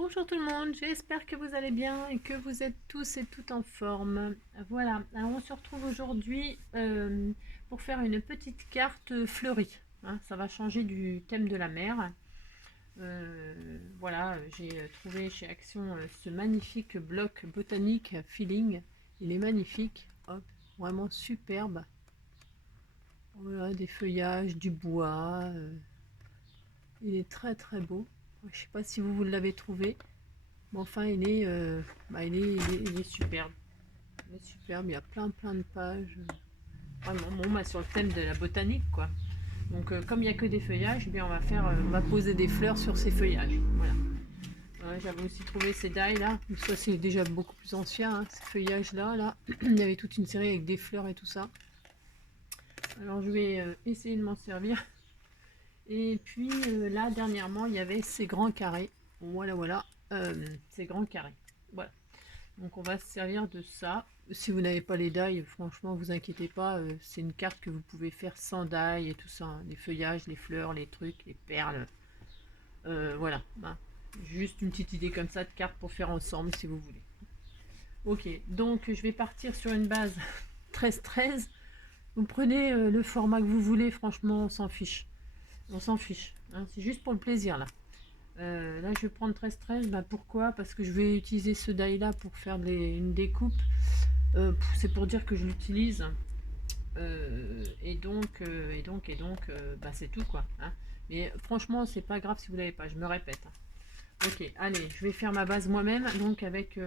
Bonjour tout le monde, j'espère que vous allez bien et que vous êtes tous et toutes en forme. Voilà, alors on se retrouve aujourd'hui pour faire une petite carte fleurie. Hein, ça va changer du thème de la mer. Voilà, j'ai trouvé chez Action ce magnifique bloc botanique Feeling. Il est magnifique, hop, vraiment superbe. Voilà, des feuillages, du bois. Il est très très beau. Je ne sais pas si vous l'avez trouvé. Mais enfin, il est superbe. Il est superbe, il y a plein de pages. Vraiment, bon, bah, sur le thème de la botanique, quoi. Donc, comme il n'y a que des feuillages, eh bien, on va poser des fleurs sur ces feuillages. Voilà. J'avais aussi trouvé ces dailles là. Ça, c'est déjà beaucoup plus ancien, hein, ces feuillages là, là. Il y avait toute une série avec des fleurs et tout ça. Alors, je vais essayer de m'en servir. Et puis, là, dernièrement, il y avait ces grands carrés. Voilà, voilà. Ces grands carrés. Voilà. Donc on va se servir de ça. Si vous n'avez pas les dailles, franchement, vous inquiétez pas, c'est une carte que vous pouvez faire sans dailles et tout ça, hein. Les feuillages, les fleurs, les trucs, les perles. Voilà, hein. Juste une petite idée comme ça de carte pour faire ensemble si vous voulez. Ok, donc je vais partir sur une base 13-13. Vous prenez le format que vous voulez, franchement, on s'en fiche. On s'en fiche, hein. C'est juste pour le plaisir là. Là, je vais prendre 13-13. Bah, pourquoi? Parce que je vais utiliser ce die là pour faire une découpe. C'est pour dire que je l'utilise. Bah, c'est tout quoi, hein. Mais franchement, c'est pas grave si vous l'avez pas, je me répète, hein. Ok, allez, je vais faire ma base moi-même. Donc, avec.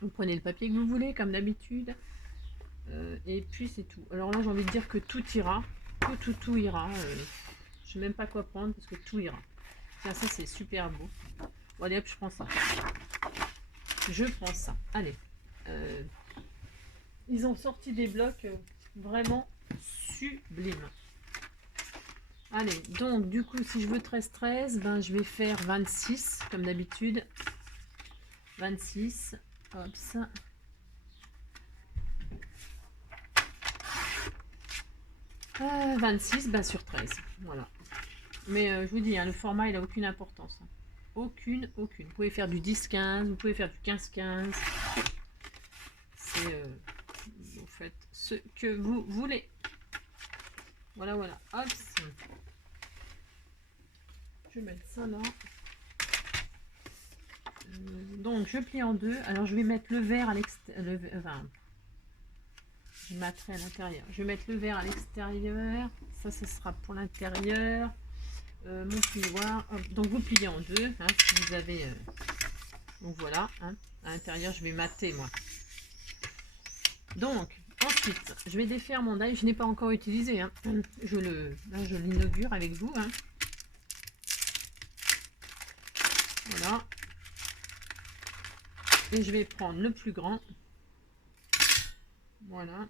Vous prenez le papier que vous voulez, comme d'habitude. Et puis, c'est tout. Alors là, j'ai envie de dire que tout ira. Tout ira. Je sais même pas quoi prendre parce que tout ira. Tiens, ça c'est super beau. Bon, allez hop, je prends ça. Je prends ça. Allez. Ils ont sorti des blocs vraiment sublimes. Allez, donc du coup, si je veux 13-13, ben, je vais faire 26, comme d'habitude. 26. Hop, ça. Euh, 26 ben, sur 13. Voilà. Mais je vous dis, hein, le format, il n'a aucune importance, hein. Aucune. Vous pouvez faire du 10-15, vous pouvez faire du 15-15. C'est... vous faites ce que vous voulez. Voilà. Hop. Je vais mettre ça là. Donc, je plie en deux. Alors, je vais mettre le vert à l'extérieur. Enfin, je mettrai à l'intérieur. Je vais mettre le vert à l'extérieur. Ça, ce sera pour l'intérieur. Mon plioir. Donc, vous pliez en deux. Hein, si vous avez... donc, voilà. Hein, à l'intérieur, je vais mater, moi. Donc, ensuite, je vais défaire mon die. Je n'ai pas encore utilisé, hein. Je l'inaugure avec vous, hein. Voilà. Et je vais prendre le plus grand. Voilà.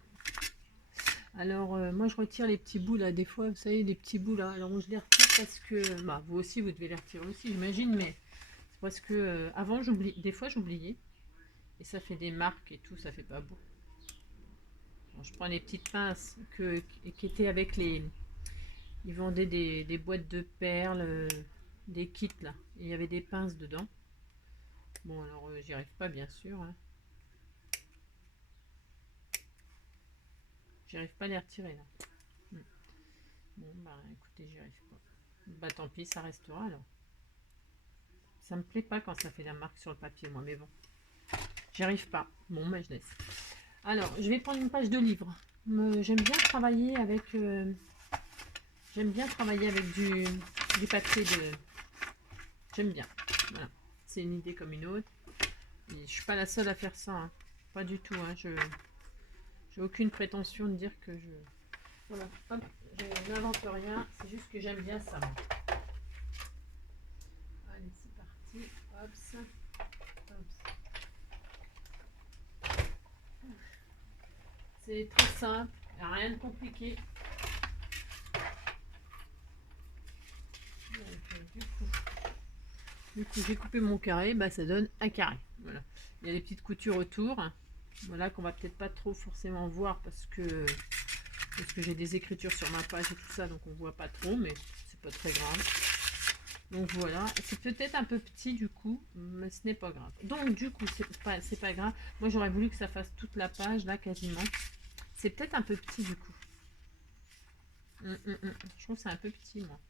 Alors, moi, je retire les petits bouts, là. Des fois, vous savez, les petits bouts, là. Alors, je les retire parce que... Bah, vous aussi, vous devez les retirer aussi, j'imagine. Mais c'est parce que... avant, j'oublie. Des fois, j'oubliais. Et ça fait des marques et tout. Ça fait pas beau. Bon, je prends les petites pinces qui étaient avec les... Ils vendaient des boîtes de perles, des kits, là. Et il y avait des pinces dedans. Bon, alors, j'y arrive pas, bien sûr, hein. J'arrive pas à les retirer là. Bon bah écoutez, j'y arrive pas. Bah tant pis, ça restera alors. Ça me plaît pas quand ça fait la marque sur le papier moi, mais bon. J'y arrive pas. Bon bah je laisse. Alors, je vais prendre une page de livre. J'aime bien travailler avec du papier de. J'aime bien. Voilà. C'est une idée comme une autre. Et je suis pas la seule à faire ça, hein. Pas du tout, hein. J'ai aucune prétention de dire que je... Voilà, hop, je n'invente rien, c'est juste que j'aime bien ça. Allez, c'est parti, hop, ça, hop. C'est très simple, il n'y a rien de compliqué. Donc, du coup j'ai coupé mon carré, bah, ça donne un carré. Voilà. Il y a des petites coutures autour, voilà, qu'on va peut-être pas trop forcément voir parce que j'ai des écritures sur ma page et tout ça, donc on voit pas trop, mais c'est pas très grave. Donc voilà, c'est peut-être un peu petit du coup, mais ce n'est pas grave. Donc du coup, c'est pas grave. Moi j'aurais voulu que ça fasse toute la page là quasiment. C'est peut-être un peu petit du coup. Je trouve que c'est un peu petit moi.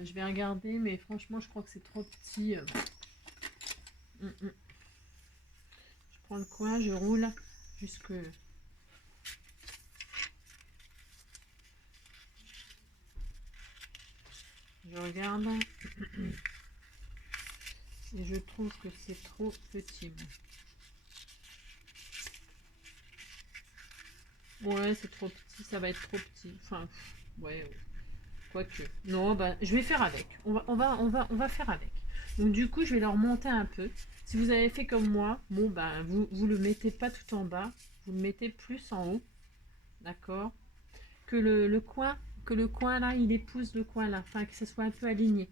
Je vais regarder, mais franchement je crois que c'est trop petit. Je prends le coin, je roule jusque... Je regarde et je trouve que c'est trop petit. Ouais, c'est trop petit, ça va être trop petit. Enfin, ouais, quoique. Non, bah, je vais faire avec. On va faire avec. Donc du coup, je vais leur monter un peu. Si vous avez fait comme moi, bon, bah, vous le mettez pas tout en bas, vous le mettez plus en haut, d'accord? Que le coin là, il épouse le coin là, enfin que ce soit un peu aligné.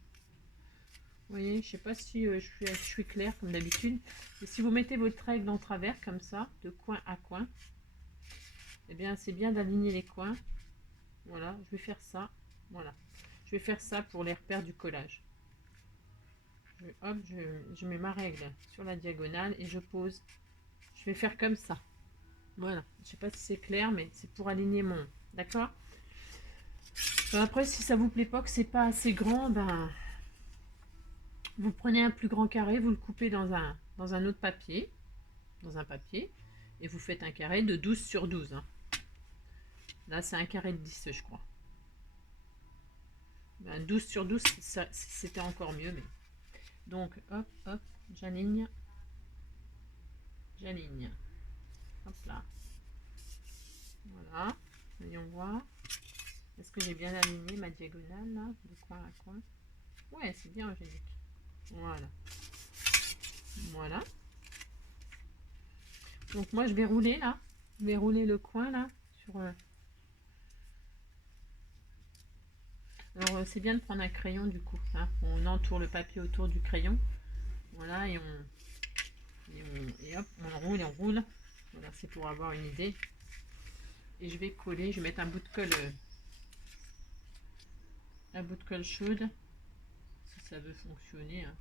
Vous voyez, je sais pas si je suis claire comme d'habitude. Et si vous mettez votre règle en travers comme ça, de coin à coin, eh bien c'est bien d'aligner les coins. Voilà, je vais faire ça. Voilà, je vais faire ça pour les repères du collage. Hop, je mets ma règle sur la diagonale et je pose. Je vais faire comme ça. Voilà, je sais pas si c'est clair, mais c'est pour aligner mon... D'accord. Après, si ça vous plaît pas, que c'est pas assez grand, ben vous prenez un plus grand carré, vous le coupez dans un autre papier, et vous faites un carré de 12 sur 12. Hein. Là, c'est un carré de 10, je crois. Ben, 12 sur 12, c'était encore mieux. Mais... Donc, hop, hop, j'aligne. Hop là. Voilà. Voyons voir. Est-ce que j'ai bien aligné ma diagonale, là, de coin à coin? Ouais, c'est bien, Angélique. Voilà. Voilà. Donc, moi, je vais rouler, là. Je vais rouler le coin, là, sur... Alors, c'est bien de prendre un crayon, du coup. Hein. On entoure le papier autour du crayon. Voilà, et hop, on roule et on roule. Voilà, c'est pour avoir une idée. Et je vais coller, je vais mettre un bout de colle chaude, si ça veut fonctionner. Hein.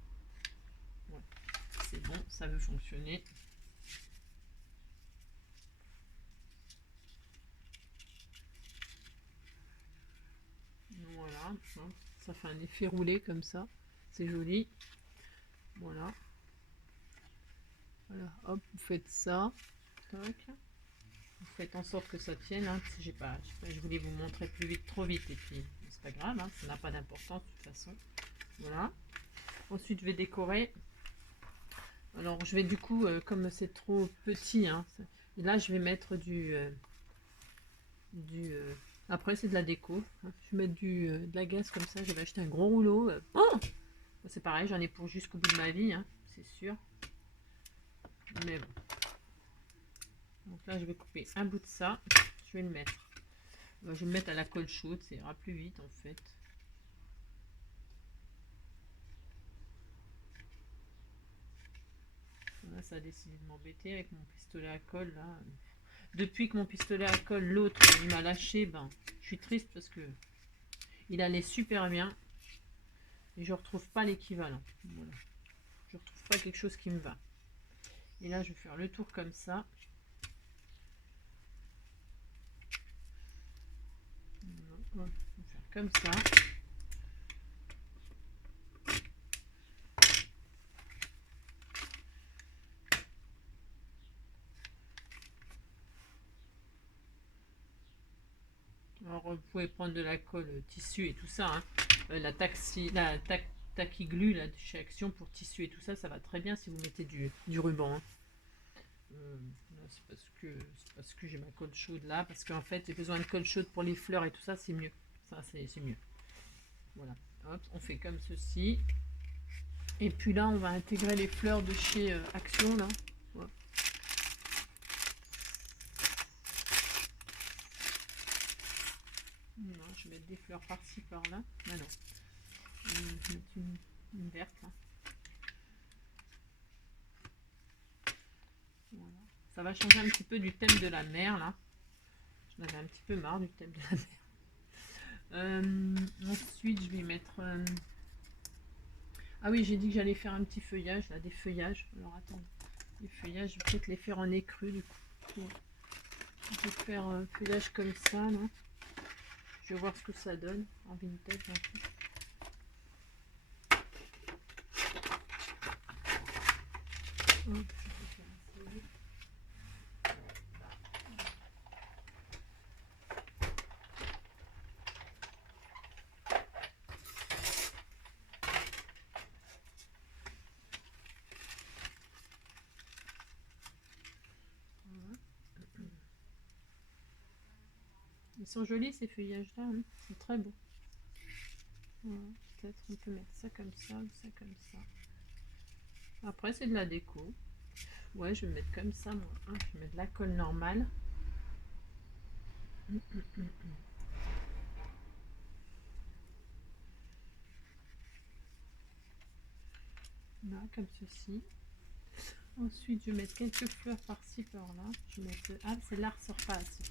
Ouais, c'est bon, ça veut fonctionner. Voilà, ça fait un effet roulé comme ça, c'est joli. Voilà. Voilà, hop, vous faites ça. Toc. Vous faites en sorte que ça tienne. Hein. Je voulais vous montrer plus vite, trop vite, et puis c'est pas grave, hein, ça n'a pas d'importance de toute façon. Voilà. Ensuite, je vais décorer. Alors, je vais du coup, comme c'est trop petit, hein, et là, je vais mettre après, c'est de la déco. Hein. Je vais mettre de la gaze comme ça. J'avais acheté un gros rouleau. Oh, c'est pareil, j'en ai pour jusqu'au bout de ma vie, hein, c'est sûr. Mais bon. Donc là, je vais couper un bout de ça. Je vais le mettre. Je vais le mettre à la colle chaude, ça ira plus vite en fait. Là, ça a décidé de m'embêter avec mon pistolet à colle là. Depuis que mon pistolet à colle, l'autre, il m'a lâché, ben, je suis triste parce que il allait super bien et je retrouve pas l'équivalent. Voilà. Je retrouve pas quelque chose qui me va. Et là, je vais faire le tour comme ça. On va faire comme ça. Alors, vous pouvez prendre de la colle tissu et tout ça. Hein. La tacky glue là, de chez Action pour tissu et tout ça, ça va très bien si vous mettez du ruban. Hein. C'est parce que j'ai ma colle chaude là, parce qu'en fait j'ai besoin de colle chaude pour les fleurs et tout ça, c'est mieux. Ça, c'est mieux. Voilà. Hop, on fait comme ceci. Et puis là, on va intégrer les fleurs de chez Action là. Voilà. Non, je vais mettre des fleurs par-ci, par-là. Ah non. Je vais mettre une verte là. Voilà. Ça va changer un petit peu du thème de la mer là. J'en avais un petit peu marre du thème de la mer. Ensuite, je vais mettre... Ah oui, j'ai dit que j'allais faire un petit feuillage, là, des feuillages. Alors, attends. Les feuillages, je vais peut-être les faire en écru, du coup. Ouais. Je vais faire un feuillage comme ça, là. Je vais voir ce que ça donne en vintage, en plus. Hop. Ils sont jolis ces feuillages-là, hein. Ils sont très beaux. Voilà. Peut-être on peut mettre ça comme ça ou ça comme ça. Après, c'est de la déco. Ouais, je vais mettre comme ça, moi. Hein, je vais mettre la colle normale. Là, comme ceci. Ensuite, je vais mettre quelques fleurs par-ci, par-là. Je vais mettre... Ah, c'est là, ressort pas assez.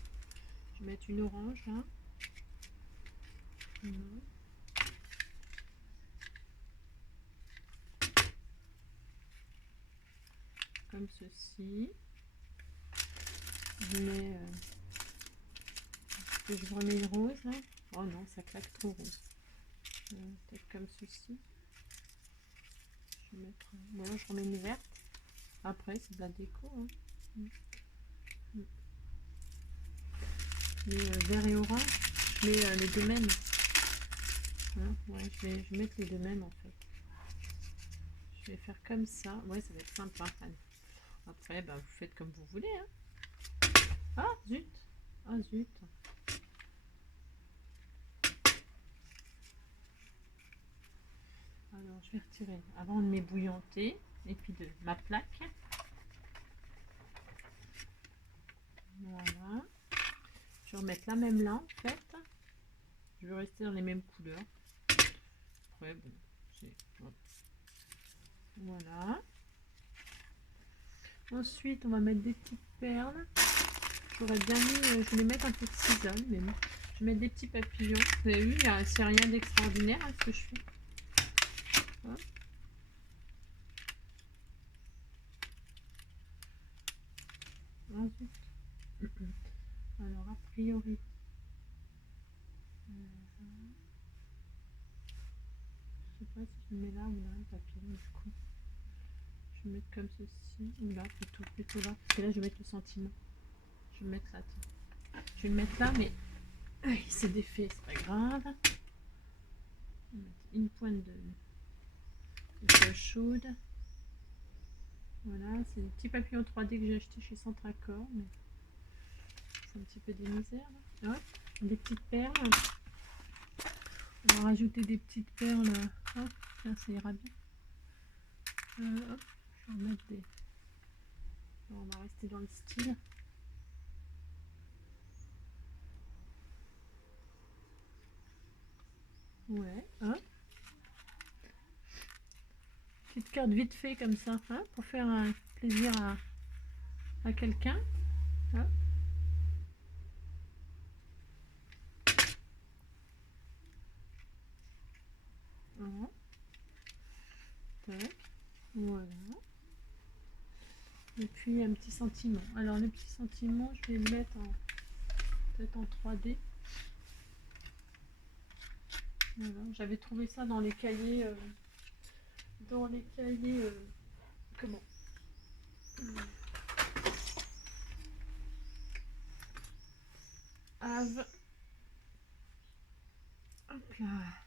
Je vais mettre une orange, là. Comme ceci. Je mets... je remets une rose, là. Oh non, ça claque trop rose. Peut-être comme ceci. Je vais mettre... Bon, je remets une verte. Après, c'est de la déco. Hein. Les vert et orange, je mets les deux mêmes. Hein, ouais, je vais mettre les deux mêmes en fait. Je vais faire comme ça. Ouais, ça va être sympa. Allez. Après, bah, vous faites comme vous voulez. Hein. Ah, zut. Ah, zut. Alors, je vais retirer avant de m'ébouillanter. Et puis de ma plaque. Voilà. Je vais remettre la même là, en fait. Je vais rester dans les mêmes couleurs. Après, bon, c'est... Voilà. Ensuite, on va mettre des petites perles. J'aurais bien mis, je vais les mettre un peu de cisaille, mais bon. Je vais mettre des petits papillons. Vous avez vu, c'est rien d'extraordinaire hein, ce que je fais. Hop. Ensuite. Alors, a priori, je sais pas si je mets là ou là le papillon du coup. Je vais mettre comme ceci, ou là plutôt là. Parce que là, je vais mettre le sentiment. Je vais le mettre là, tiens. Je vais le mettre là, mais il s'est défait, c'est pas grave. Je vais mettre une pointe de colle chaude. Voilà, c'est des petits papillons 3D que j'ai acheté chez Centracor, mais c'est un petit peu des misères. Là. Hop, des petites perles. On va rajouter des petites perles. Hop, là, ça ira bien. Hop, je vais remettre des... On va rester dans le style. Ouais, hop. Petite carte vite fait comme ça, hein, pour faire un plaisir à quelqu'un. Hop. Voilà. Tac. Voilà. Et puis un petit sentiment. Alors le petit sentiment, je vais le mettre peut-être en 3D. Voilà. J'avais trouvé ça dans les cahiers. Comment Have. Hop là.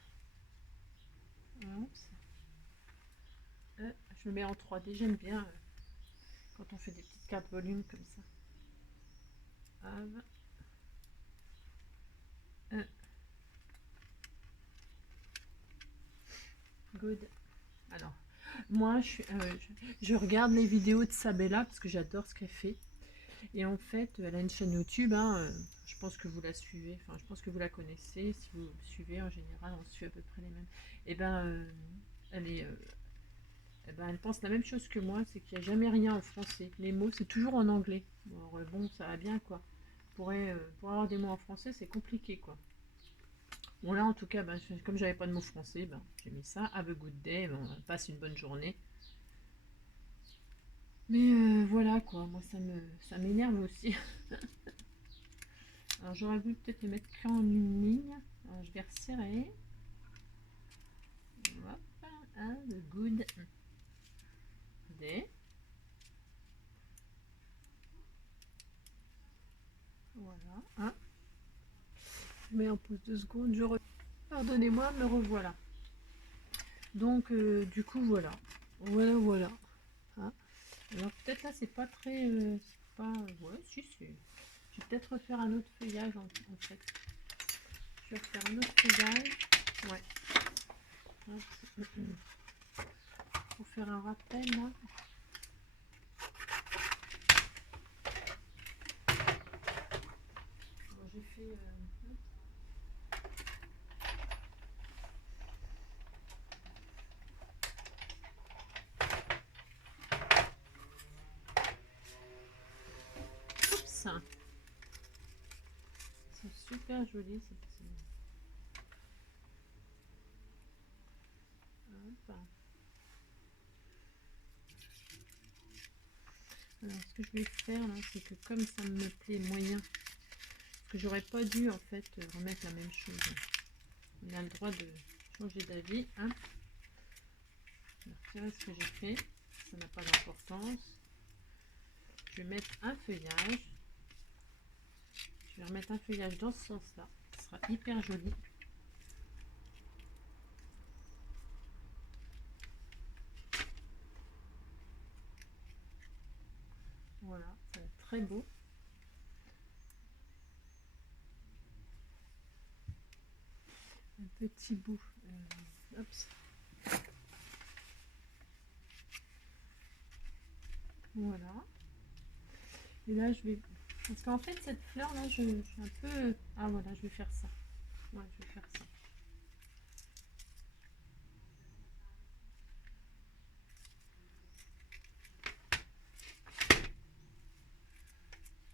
Je le mets en 3D. J'aime bien quand on fait des petites cartes volume comme ça. Have. Good. Alors, moi, je regarde les vidéos de Sabella parce que j'adore ce qu'elle fait. Et en fait, elle a une chaîne YouTube. Hein, je pense que vous la suivez. Enfin, je pense que vous la connaissez. Si vous suivez, en général, on suit à peu près les mêmes. Et ben, elle pense la même chose que moi. C'est qu'il n'y a jamais rien en français. Les mots, c'est toujours en anglais. Alors, bon, ça va bien, quoi. pour avoir des mots en français, c'est compliqué, quoi. Bon, là, en tout cas, ben, comme j'avais pas de mots français, ben, j'ai mis ça. Have a good day. Bon, passe une bonne journée. Mais voilà, quoi. Moi, ça m'énerve aussi. Alors, j'aurais voulu peut-être le mettre qu'en une ligne. Alors, je vais resserrer. Hop. Have a good day. Voilà. Hein. Je mets en pause 2 secondes. Pardonnez-moi, me revoilà. Donc, du coup, voilà. Voilà. Hein. Alors, peut-être là, c'est pas très... c'est pas... Ouais, si, c'est... Je vais peut-être refaire un autre feuillage, en fait. Je vais refaire un autre feuillage. Ouais. Pour faire un rappel, là. Alors, j'ai fait... Oups. C'est super joli, ces petits... Hop. Alors, ce que je vais faire, là, c'est que comme ça me plaît moyen, parce que j'aurais pas dû, en fait, remettre la même chose. On a le droit de changer d'avis. Hein. Je vais retirer ce que j'ai fait. Ça n'a pas d'importance. Je vais mettre un feuillage. Je vais remettre un feuillage dans ce sens-là. Ce sera hyper joli. Voilà, ça va être très beau. Un petit bout. Hop. Voilà. Et là, je vais... Parce qu'en fait, cette fleur-là, je suis un peu... Ah, voilà, je vais faire ça. Ouais, je vais faire ça.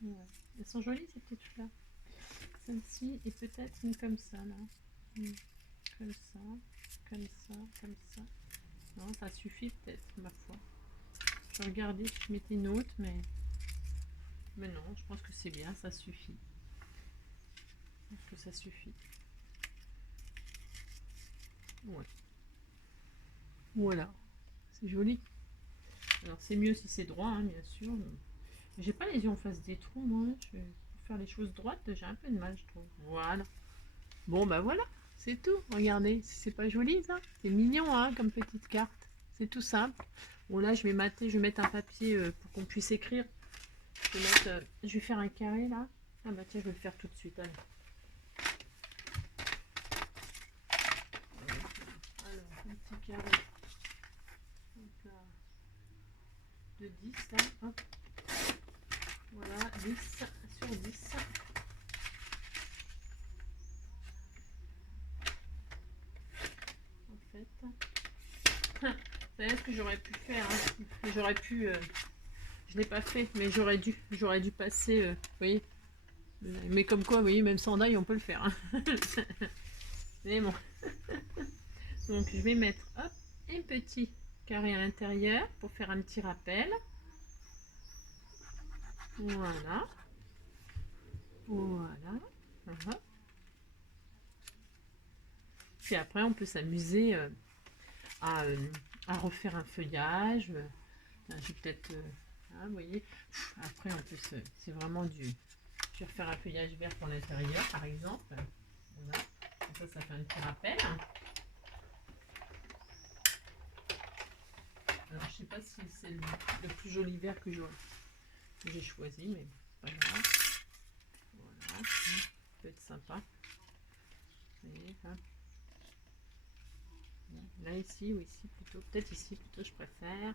Ouais. Elles sont jolies, ces petites fleurs. Celle-ci et peut-être une comme ça, là. Comme ça, comme ça, comme ça. Non, ça suffit peut-être, ma foi. Je vais regarder si je mettais une autre, mais non, je pense que c'est bien, ça suffit. Je pense que ça suffit. Ouais. Voilà, c'est joli. Alors c'est mieux si c'est droit, hein, bien sûr. J'ai pas les yeux en face des trous, moi. Pour faire les choses droites, j'ai un peu de mal, je trouve. Voilà. Bon, bah voilà, c'est tout. Regardez, c'est pas joli, ça. C'est mignon, hein, comme petite carte. C'est tout simple. Bon, là, je vais mettre un papier pour qu'on puisse écrire. Je vais faire un carré, là. Ah bah tiens, je vais le faire tout de suite, allez. Alors, un petit carré. Donc, là, de 10, là. Hop. Voilà, 10 sur 10. En fait, vous savez ce que j'aurais pu faire, hein. J'aurais pu, je l'ai pas fait, mais j'aurais dû passer, vous voyez. Mais comme quoi, vous voyez, même sans die, on peut le faire, hein. Mais bon. Donc je vais mettre, hop, un petit carré à l'intérieur pour faire un petit rappel. Voilà. Voilà. Puis après, on peut s'amuser à refaire un feuillage. Je vais peut-être... vous voyez. Après, on peut c'est vraiment du... Je vais refaire un feuillage vert pour l'intérieur, par exemple. Voilà. Comme ça fait un petit rappel. Alors, je sais pas si c'est le plus joli vert que j'ai choisi, mais pas grave. Voilà. Ça peut être sympa. Et, hein. Là, ici ou ici plutôt. Peut-être ici plutôt, je préfère.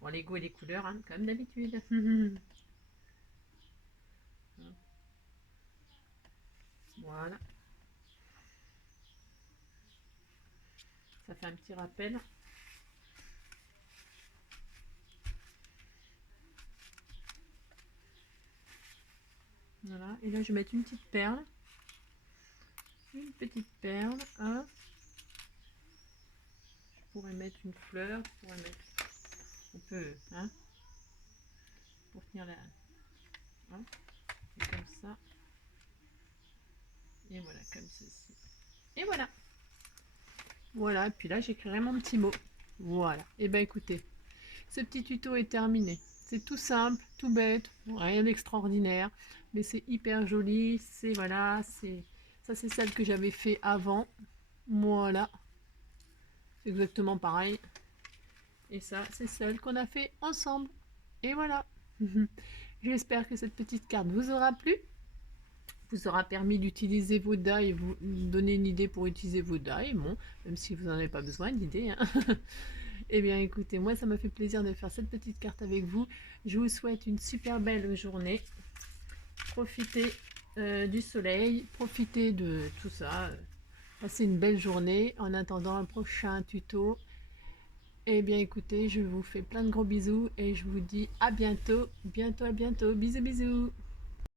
Bon, les goûts et les couleurs, hein, comme d'habitude. Voilà. Ça fait un petit rappel. Voilà, et là je vais mettre une petite perle. Une petite perle, hein. Je pourrais mettre une fleur, je pourrais mettre... On peut, hein, pour tenir la... Hein, et comme ça. Et voilà, comme ceci. Et voilà. Voilà, et puis là j'écrirai mon petit mot. Voilà. Et ben écoutez, ce petit tuto est terminé. C'est tout simple, tout bête, rien d'extraordinaire, mais c'est hyper joli. C'est voilà, ça c'est celle que j'avais fait avant. Voilà, c'est exactement pareil. Et ça, c'est celle qu'on a fait ensemble. Et voilà. J'espère que cette petite carte vous aura plu, vous aura permis d'utiliser vos die et vous donner une idée pour utiliser vos die. Bon, même si vous n'en avez pas besoin d'idée. Hein. Eh bien écoutez, moi ça m'a fait plaisir de faire cette petite carte avec vous. Je vous souhaite une super belle journée. Profitez du soleil, profitez de tout ça. Passez une belle journée en attendant un prochain tuto. Eh bien écoutez, je vous fais plein de gros bisous et je vous dis à bientôt, à bientôt. Bisous bisous.